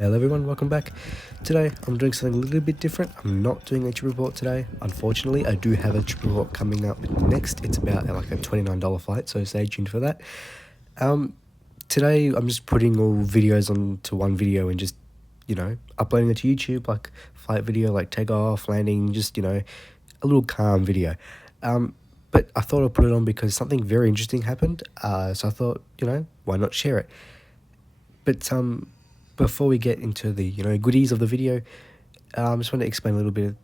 Hello everyone, welcome back. Today I'm doing something a little bit different. I'm not doing a trip report today. Unfortunately, I do have a trip report coming up next. It's about like a $29 flight, so stay tuned for that. Today I'm just putting all videos onto one video and just, uploading it to YouTube, like flight video, like takeoff, landing, just, a little calm video. But I thought I'd put it on because something very interesting happened. So I thought, why not share it? But before we get into the goodies of the video, I just want to explain a little bit of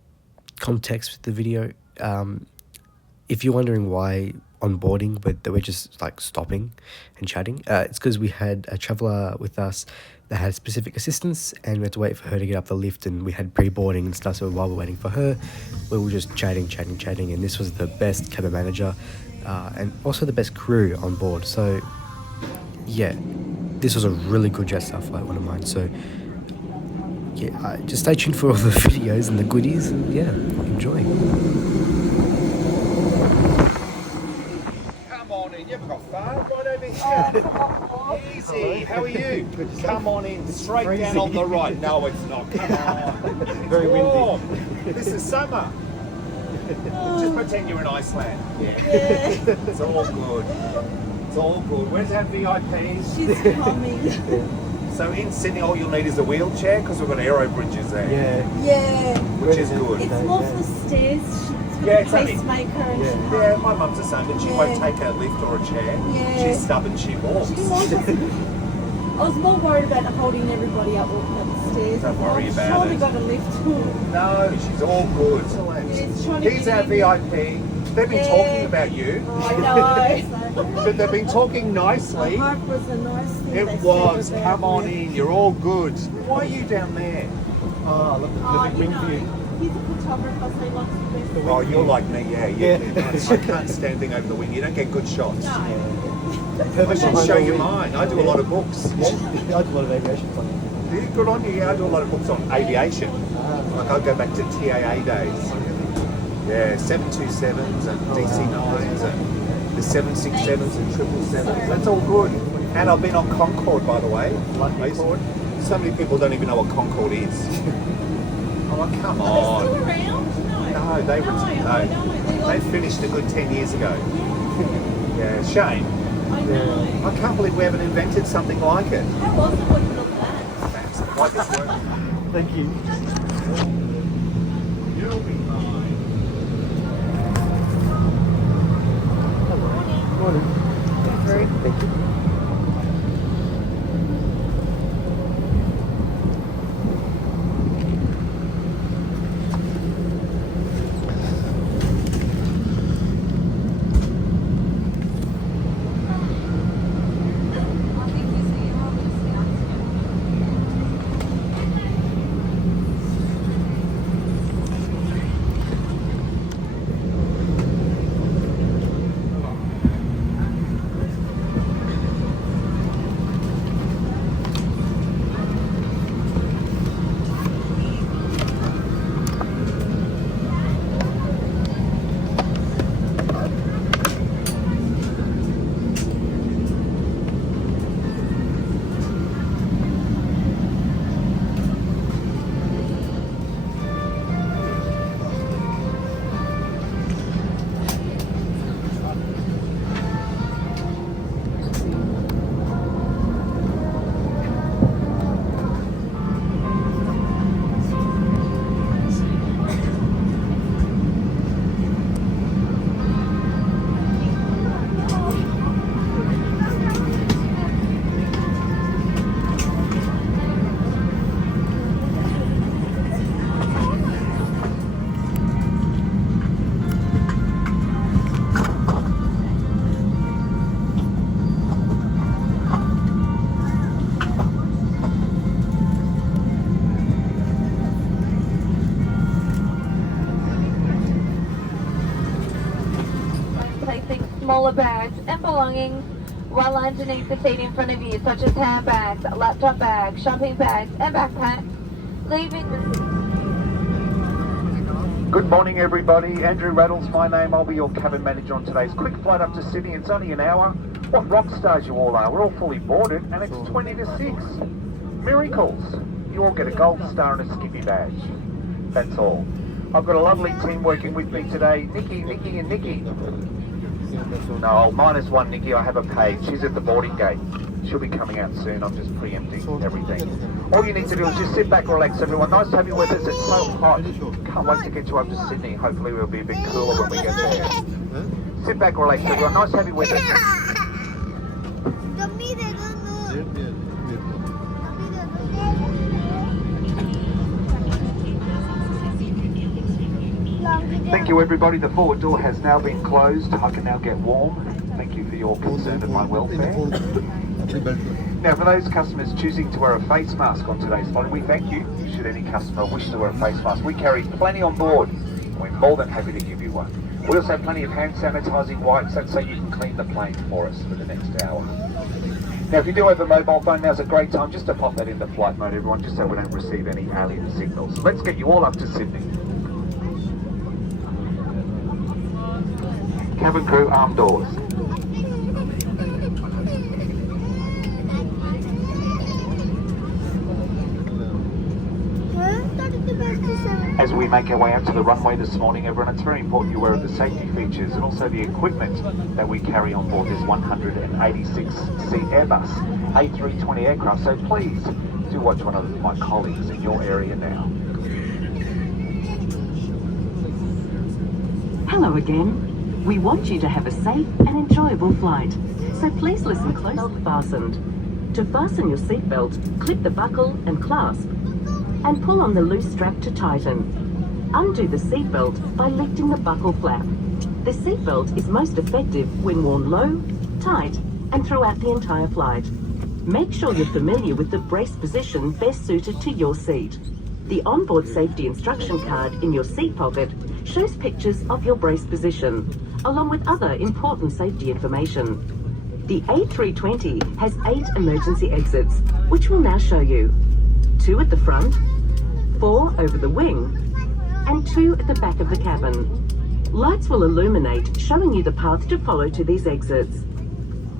context with the video. If you're wondering why on boarding that we're just like stopping and chatting, it's because we had a traveler with us that had specific assistance and we had to wait for her to get up the lift, and we had pre-boarding and stuff. So while we're waiting for her, we were just chatting, and this was the best cabin manager and also the best crew on board. So yeah, this was a really good Jetstar flight, one of mine. So yeah, just stay tuned for all the videos and the goodies, and yeah, enjoy. Come on in, you haven't got far, right over here. Easy, how are you? Come on in, straight down on the right. No, it's not, come on. Very windy. This is summer. Just pretend you're in Iceland. Yeah. It's all good. It's all good. Where's our VIPs? She's coming. So in Sydney, all you'll need is a wheelchair because we've got aero bridges there. Yeah. Which is good. It's more for stairs. She's Yeah, got it's a only- pacemaker and she can't. Yeah, my mum's the same, but she won't Yeah. take a lift or a chair. Yeah. She's stubborn, she walks. She wants us. I was more worried about holding everybody up walking up the stairs. Don't worry about Surely it. got a lift too. No, she's all good. She's trying to He's get our in. VIP. They've been Yeah. talking about you. I know. But they've been talking nicely. I hope it was a nice thing. It they was. said about Come on you. in. You're all good. Why are you down there? Oh, look Oh, at the big wing view. he's a photographer, so he likes the best. Oh, you're like me. Yeah. I can't stand being over the wing. You don't get good shots. No. I should show you mine. I do a lot of books. I do a lot of aviation flying. Good on you. Yeah, I do a lot of books on aviation. Like I go back to TAA days. Yeah, 727s and DC9s and the 767s and 777s. That's all good. And I've been on Concorde, by the way. Concorde? So many people don't even know what Concorde is. Oh, come Are on. they still around? No, they I know. they finished a good 10 years ago. Yeah, shame. I know. I can't believe we haven't invented something like it. How was it looking at that? Thanks. Like this work. Thank you. You'll be fine. Morning. Thank you. Placing smaller bags and belongings well underneath the seat in front of you, such as handbags, laptop bags, shopping bags, and backpacks. Leaving the seat. Good morning, everybody. Andrew Rattles, my name. I'll be your cabin manager on today's quick flight up to Sydney. It's only an hour. What rock stars you all are. We're all fully boarded, and it's 20 to 6. Miracles. you all get a gold star and a Skippy badge. That's all. I've got a lovely team working with me today. Nikki, and Nikki. No, -1 Nikki, I have a page. She's at the boarding gate. She'll be coming out soon. I'm just preempting everything. All you need to do is just sit back, relax, everyone. Nice to have you with us. It's so hot. Can't wait to get you up to Sydney. Hopefully we'll be a bit cooler when we get there. Sit back, relax, everyone. Nice to have you with us. Thank you, everybody. The forward door has now been closed. I can now get warm. Thank you for your concern of my welfare. Now, for those customers choosing to wear a face mask on today's flight, we thank you. Should any customer wish to wear a face mask, we carry plenty on board, and we're more than happy to give you one. We also have plenty of hand sanitising wipes, that's so you can clean the plane for us for the next hour. Now, if you do have a mobile phone, now's a great time just to pop that into flight mode, everyone, just so we don't receive any alien signals. Let's get you all up to Sydney. Cabin crew, arm doors. As we make our way out to the runway this morning, everyone, it's very important you're aware of the safety features and also the equipment that we carry on board this 186-seat Airbus A320 aircraft. So please do watch one of my colleagues in your area now. Hello again. We want you to have a safe and enjoyable flight, so please listen closely. Fastened. To fasten your seatbelt, clip the buckle and clasp, and pull on the loose strap to tighten. Undo the seatbelt by lifting the buckle flap. The seatbelt is most effective when worn low, tight, and throughout the entire flight. Make sure you're familiar with the brace position best suited to your seat. The onboard safety instruction card in your seat pocket shows pictures of your brace position, along with other important safety information. The A320 has 8 emergency exits, which we'll now show you. 2 at the front, 4 over the wing, and 2 at the back of the cabin. Lights will illuminate, showing you the path to follow to these exits.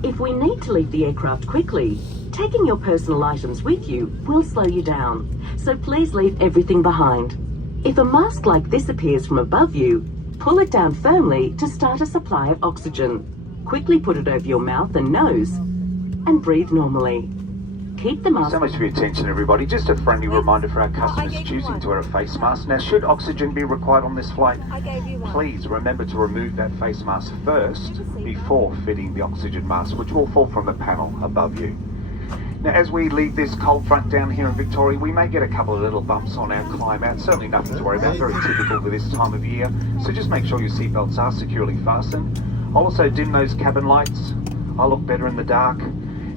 If we need to leave the aircraft quickly, taking your personal items with you will slow you down, so please leave everything behind. If a mask like this appears from above you, pull it down firmly to start a supply of oxygen. Quickly put it over your mouth and nose, and breathe normally. Keep the mask. So much for your attention, everybody. Just a friendly reminder for our customers choosing to wear a face mask. Now, should oxygen be required on this flight, please remember to remove that face mask first before fitting the oxygen mask, which will fall from the panel above you. Now, as we leave this cold front down here in Victoria, we may get a couple of little bumps on our climb out. Certainly nothing to worry about, very typical for this time of year. So just make sure your seatbelts are securely fastened. I'll also dim those cabin lights. I'll look better in the dark.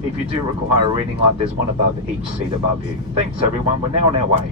If you do require a reading light, there's one above each seat above you. Thanks, everyone. We're now on our way.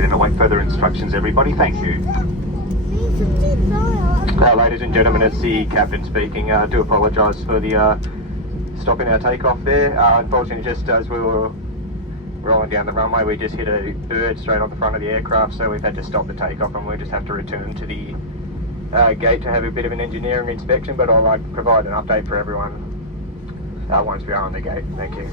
sit and await further instructions, everybody. Thank you. Ladies and gentlemen, it's the captain speaking. I do apologise for the stopping our takeoff there. Unfortunately, just as we were rolling down the runway, we just hit a bird straight on the front of the aircraft, so we've had to stop the takeoff and we just have to return to the gate to have a bit of an engineering inspection, but I'll provide an update for everyone once we are on the gate. Thank you.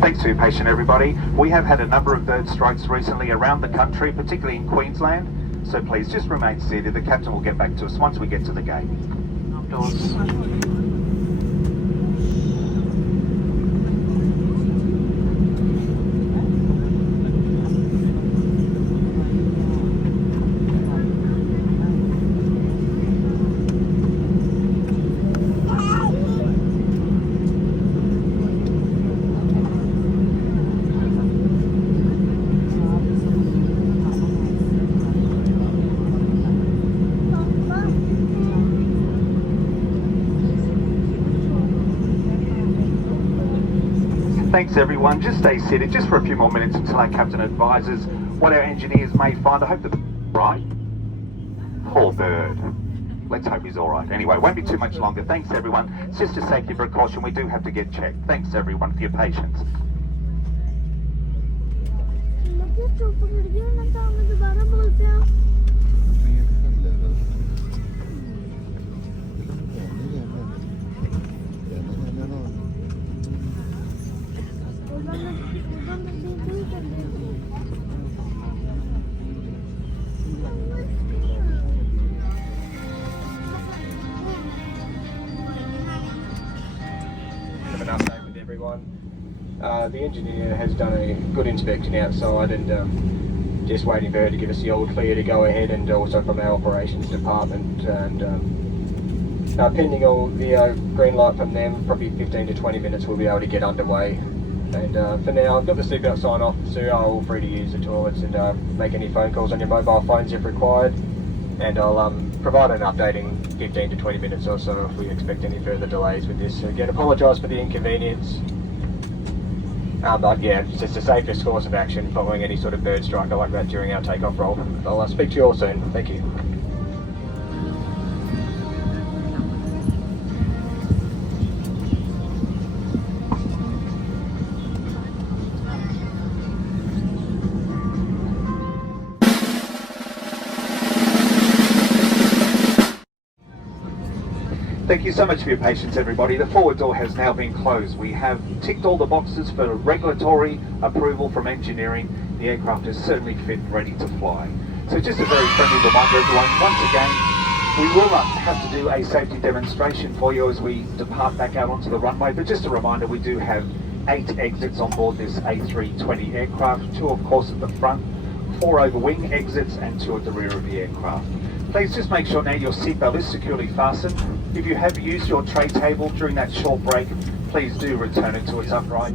Thanks for your patience, everybody. We have had a number of bird strikes recently around the country, particularly in Queensland. So please just remain seated. The captain will get back to us once we get to the gate. Outdoors. Thanks everyone, just stay seated just for a few more minutes until our captain advises what our engineers may find. I hope that right. Poor bird. Let's hope he's alright. Anyway, it won't be too much longer. Thanks everyone. It's just a safety precaution. We do have to get checked. Thanks everyone for your patience. Have an update with everyone. The engineer has done a good inspection outside and just waiting for her to give us the all clear to go ahead, and also from our operations department, and pending all the green light from them, probably 15 to 20 minutes we'll be able to get underway. And for now, I've got the seatbelt sign off, so you're all free to use the toilets and make any phone calls on your mobile phones if required. And I'll provide an update in 15 to 20 minutes or so if we expect any further delays with this. So again, apologise for the inconvenience. But yeah, it's just the safest course of action following any sort of bird strike like that during our takeoff roll. I'll speak to you all soon. Thank you. Thank you so much for your patience, everybody. The forward door has now been closed. We have ticked all the boxes for regulatory approval from engineering. The aircraft is certainly fit and ready to fly. So just a very friendly reminder, everyone, once again, we will have to do a safety demonstration for you as we depart back out onto the runway. But just a reminder, we do have 8 exits on board this A320 aircraft, 2 of course at the front, 4 over wing exits and 2 at the rear of the aircraft. Please just make sure now your seatbelt is securely fastened. If you have used your tray table during that short break, please do return it to its upright.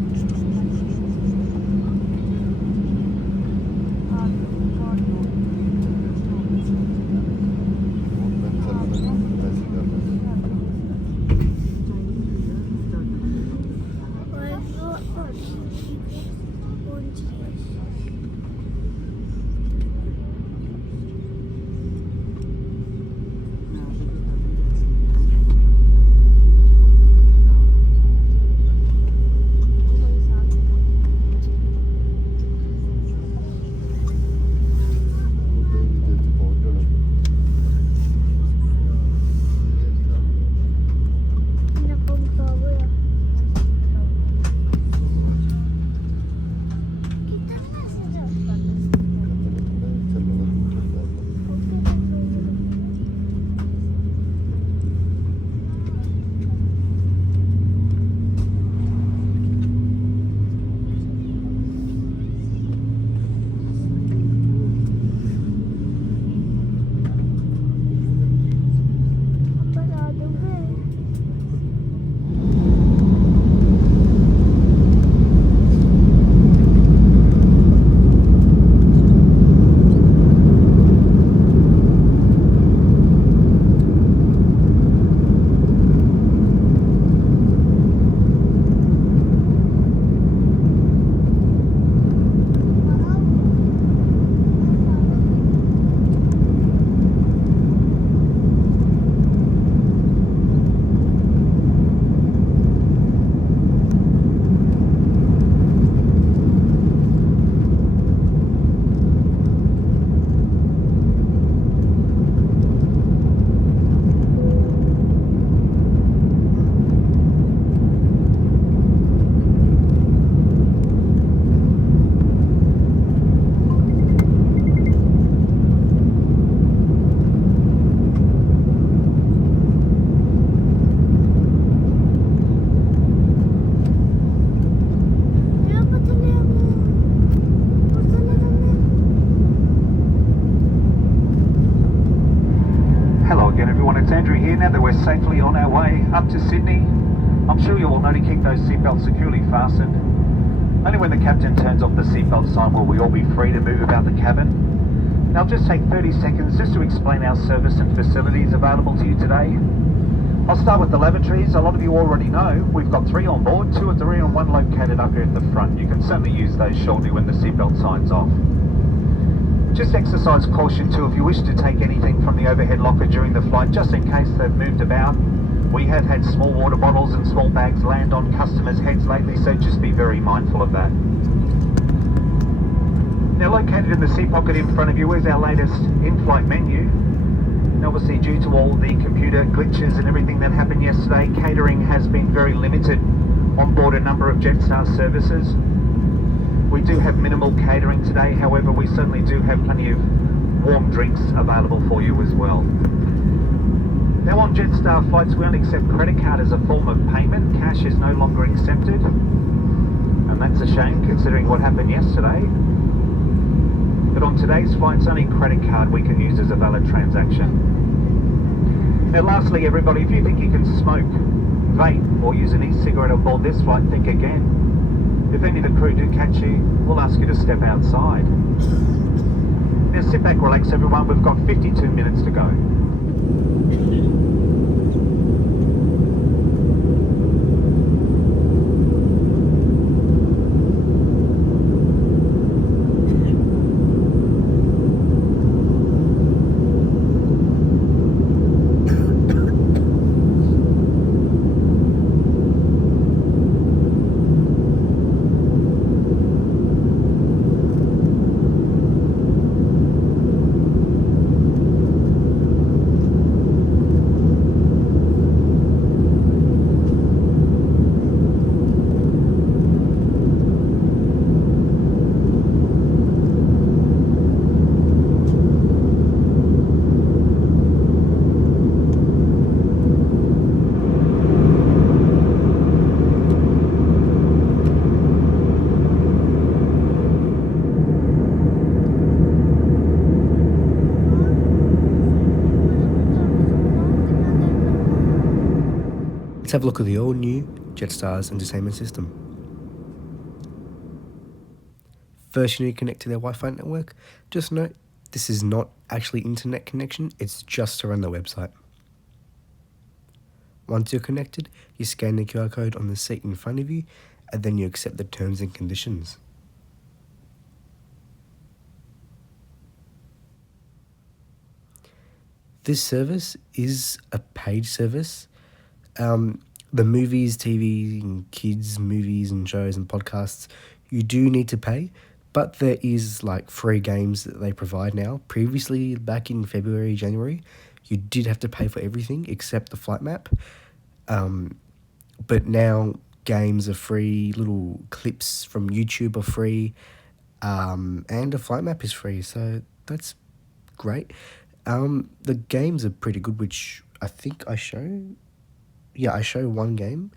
we're safely on our way up to Sydney. I'm sure you will know to keep those seatbelts securely fastened. Only when the captain turns off the seatbelt sign will we all be free to move about the cabin. Now I'll just take 30 seconds just to explain our service and facilities available to you today. I'll start with the lavatories. A lot of you already know we've got 3 on board, 2 at the rear and 1 located up here at the front. You can certainly use those shortly when the seatbelt sign's off. Just exercise caution too if you wish to take anything from the overhead locker during the flight, just in case they've moved about. We have had small water bottles and small bags land on customers' heads lately, so just be very mindful of that. Now located in the seat pocket in front of you is our latest in-flight menu. And obviously due to all the computer glitches and everything that happened yesterday, catering has been very limited on board a number of Jetstar services. We do have minimal catering today, however we certainly do have plenty of warm drinks available for you as well. Now on Jetstar flights we only accept credit card as a form of payment. Cash is no longer accepted, and that's a shame considering what happened yesterday. But on today's flights only credit card we can use as a valid transaction. Now lastly everybody, if you think you can smoke, vape or use an e-cigarette on board this flight, think again. If any of the crew do catch you, we'll ask you to step outside. Now sit back, relax everyone, we've got 52 minutes to go. Let's have a look at the all-new Jetstar's entertainment system. First, you need to connect to their Wi-Fi network. Just note, this is not actually internet connection, it's just to run the website. Once you're connected, you scan the QR code on the seat in front of you, and then you accept the terms and conditions. This service is a paid service. The movies, TV, and kids, movies and shows and podcasts, you do need to pay, but there is like free games that they provide now. Previously, back in February, January, you did have to pay for everything except the flight map. But now games are free, little clips from YouTube are free, and the flight map is free, so that's great. The games are pretty good, which I think I show. Yeah, I show one game.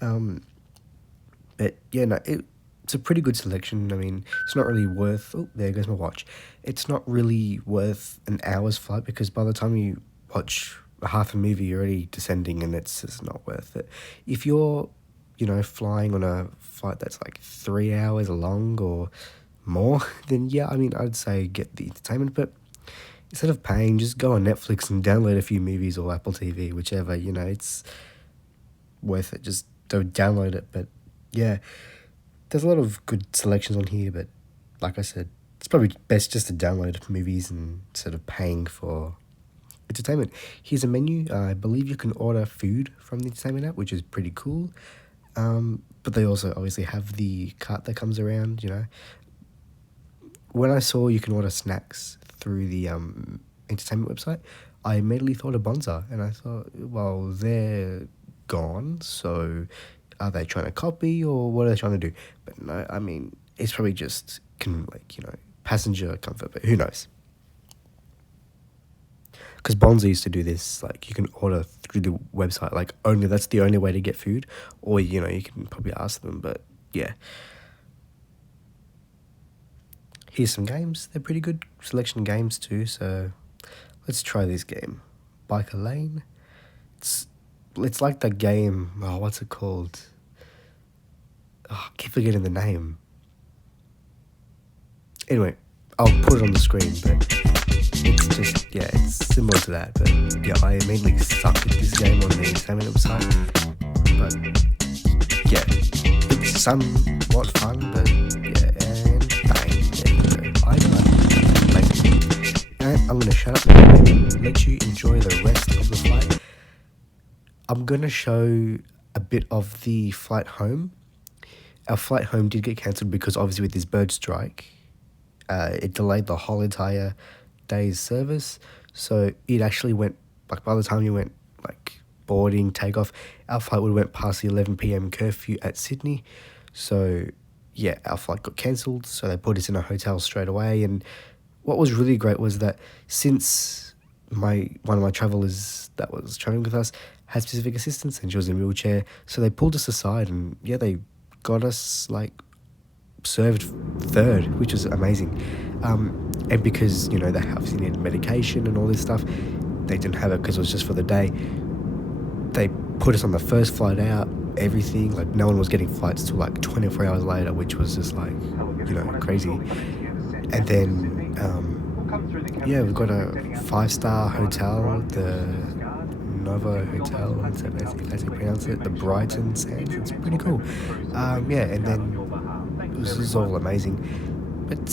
But yeah, no, it's a pretty good selection. I mean, it's not really worth... Oh, there goes my watch. It's not really worth an hour's flight because by the time you watch half a movie, you're already descending and it's just not worth it. If you're, flying on a flight that's like 3 hours long or more, then yeah, I mean, I'd say get the entertainment, but instead of paying, just go on Netflix and download a few movies or Apple TV, whichever, it's worth it. Just don't download it. But yeah, there's a lot of good selections on here, but like I said, it's probably best just to download movies instead of paying for entertainment. Here's a menu. I believe you can order food from the entertainment app, which is pretty cool. But they also obviously have the cart that comes around, When I saw you can order snacks through the entertainment website, I immediately thought of Bonza, and I thought, well, they're gone, so are they trying to copy or what are they trying to do? But no, I mean, it's probably just passenger comfort, but who knows? Because Bonza used to do this, like you can order through the website, like that's the only way to get food, or you can probably ask them, but yeah. Here's some games. They're pretty good selection of games too, so let's try this game. Biker Lane. it's like the game. Oh, what's it called? Oh, I keep forgetting the name. Anyway, I'll put it on the screen, but it's just, yeah, it's similar to that. But yeah, I immediately sucked at this game on the examiner website. But yeah, it's somewhat fun, but yeah, and bang, there you go. I know. I'm going to shut up now and let you enjoy the rest of the flight. I'm going to show a bit of the flight home. Our flight home did get cancelled because obviously with this bird strike, it delayed the whole entire day's service. So it actually went, like by the time you went like boarding, takeoff, our flight would have went past the 11 p.m. curfew at Sydney. So yeah, our flight got cancelled. So they put us in a hotel straight away. And what was really great was that since one of my travellers that was travelling with us had specific assistance and she was in a wheelchair, so they pulled us aside and yeah, they got us like served third, which was amazing. And because, you know, they obviously needed medication and all this stuff, they didn't have it because it was just for the day. They put us on the first flight out, everything, like no one was getting flights till like 24 hours later, which was just like, you know, crazy. And then yeah, we've got a 5-star hotel, the Nova Hotel, if that's how you pronounce it, the Brighton Sands. It's pretty cool. Yeah, and then this is all amazing. But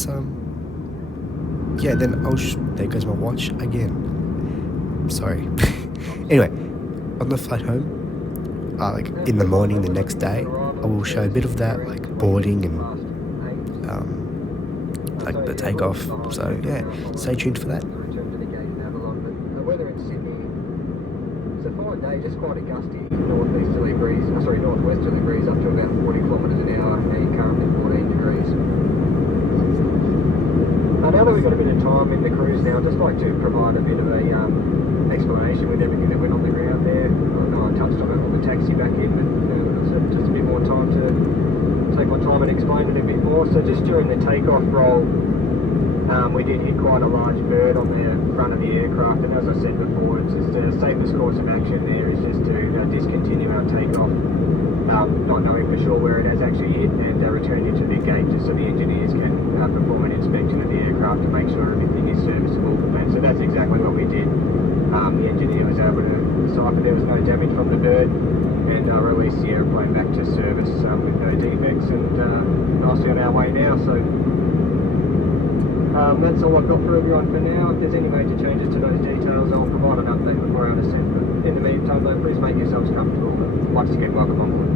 yeah, then there goes my watch again. Sorry. Anyway, on the flight home, like in the morning the next day, I will show a bit of that, like boarding and like the takeoff. So yeah, stay tuned for that. Return to the gate in Avalon, but the weather in Sydney, it's a fine day, just quite a gusty northwesterly breeze up to about 40 kilometres an hour, and currently 14 degrees. Now that we've got a bit of time in the cruise now, I'd just like to provide a bit of a explanation with everything that went on the ground there. I know I touched on it on the taxi back in, but just a bit more time to take my time and explain it a bit more. So just during the takeoff roll, we did hit quite a large bird on the front of the aircraft, and as I said before, it's just the safest course of action there is just to discontinue our takeoff, not knowing for sure where it has actually hit, and return you to the gate just so the engineers can perform an inspection of the aircraft to make sure everything is serviceable. And so that's exactly what we did. The engineer was able to decipher there was no damage from the bird, and release the airplane back to service with no defects, and nicely on our way now. So that's all I've got for everyone for now. If there's any major changes to those details, I'll provide an update before I descend. But in the meantime, though, please make yourselves comfortable. But once again, welcome on board.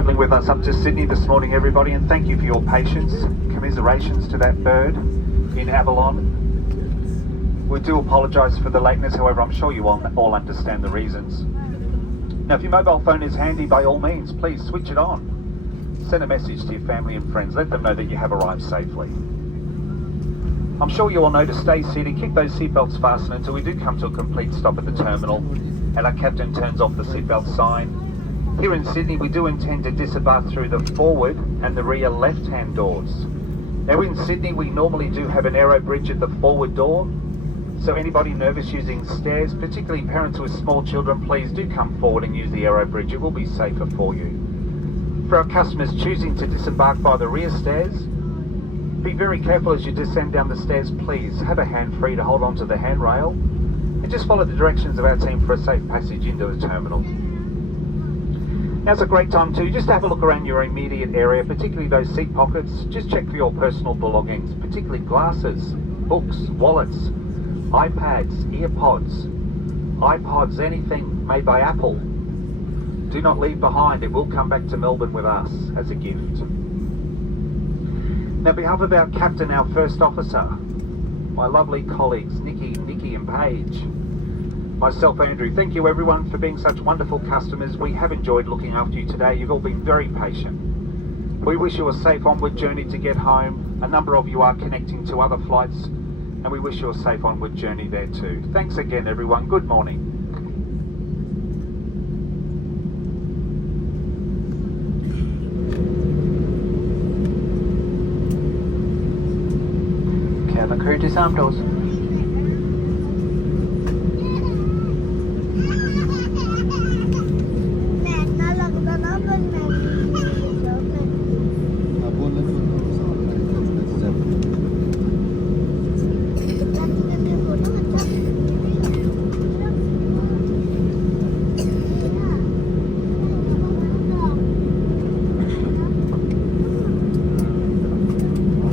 travelling with us up to Sydney this morning, everybody, and thank you for your patience. Commiserations to that bird in Avalon. We do apologise for the lateness, however, I'm sure you all understand the reasons. Now, if your mobile phone is handy, by all means, please switch it on. Send a message to your family and friends. Let them know that you have arrived safely. I'm sure you all know to stay seated, keep those seatbelts fastened until we do come to a complete stop at the terminal and our captain turns off the seatbelt sign. Here in Sydney, we do intend to disembark through the forward and the rear left-hand doors. Now in Sydney, we normally do have an aero bridge at the forward door, so anybody nervous using stairs, particularly parents with small children, please do come forward and use the aero bridge. It will be safer for you. For our customers choosing to disembark by the rear stairs, be very careful as you descend down the stairs, please. Have a hand free to hold onto the handrail and just follow the directions of our team for a safe passage into the terminal. Now's a great time too, just to have a look around your immediate area, particularly those seat pockets. Just check for your personal belongings, particularly glasses, books, wallets, iPads, earpods, iPods, anything made by Apple. Do not leave behind, it will come back to Melbourne with us as a gift. Now, on behalf of our captain, our first officer, my lovely colleagues, Nikki and Paige, myself, Andrew, thank you everyone for being such wonderful customers. We have enjoyed looking after you today. You've all been very patient. We wish you a safe onward journey to get home. A number of you are connecting to other flights, and we wish you a safe onward journey there too. Thanks again, everyone. Good morning. Cabin crew, disarm doors.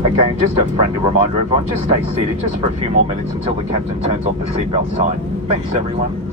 Okay, and just a friendly reminder, everyone, just stay seated just for a few more minutes until the captain turns off the seatbelt sign. Thanks, everyone.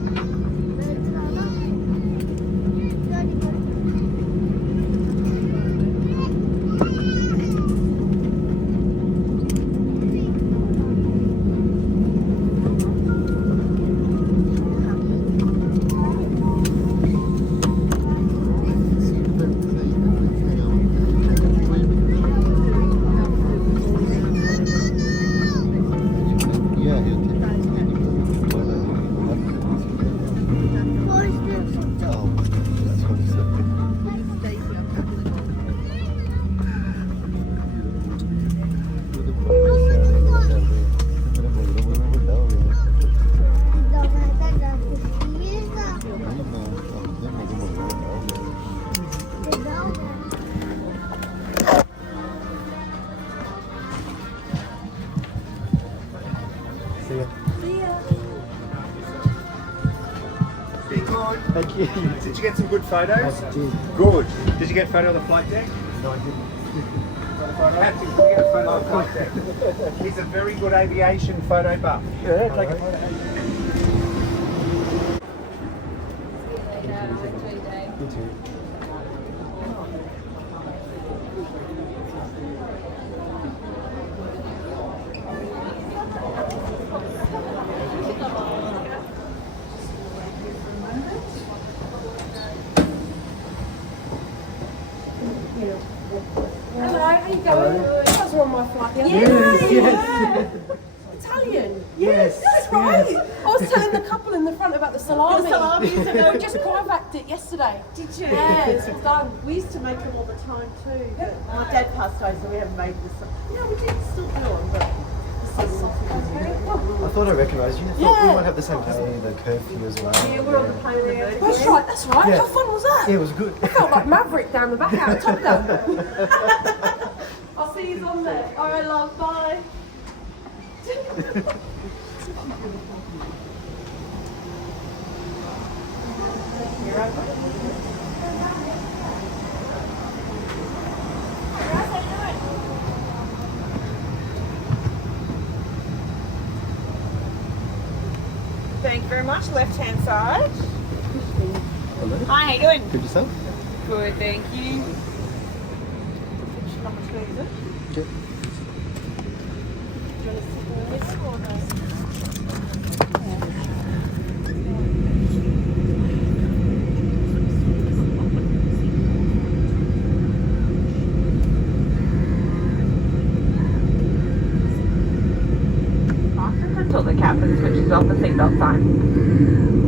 Thank you. Did you get some good photos? I did. Good. Did you get a photo of the flight deck? No, I didn't. Captain, can we get a photo of the flight deck? He's a very good aviation photo buff. Yeah, take a photo. You too. Hello, how you going? You guys were on my flight the other Yes, day. yes. Italian? Yes, That's right. yes. I was telling the couple in the front about the salami. The salami, so no- We just cryovacked it yesterday. Did you? Yeah, it's all done. We used to make them all the time too, but my dad passed away, so we haven't made this. Yeah, we did still do them, but I thought I recognised you. I thought we might have the same day, the curfew as well. yeah, we're on the plane with it. That's right, that's right. Yeah. How fun was that? Yeah, it was good. I felt like Maverick down the back out of Top Gun. I'll see you on there. All right, love, bye. Thank you very much. Left hand side. Hello. Hi, how you doing? Good yourself? Good, thank you. Number 2, is it? Yep. Do you want to sit this or no? Until the captain switches off the seatbelt sign.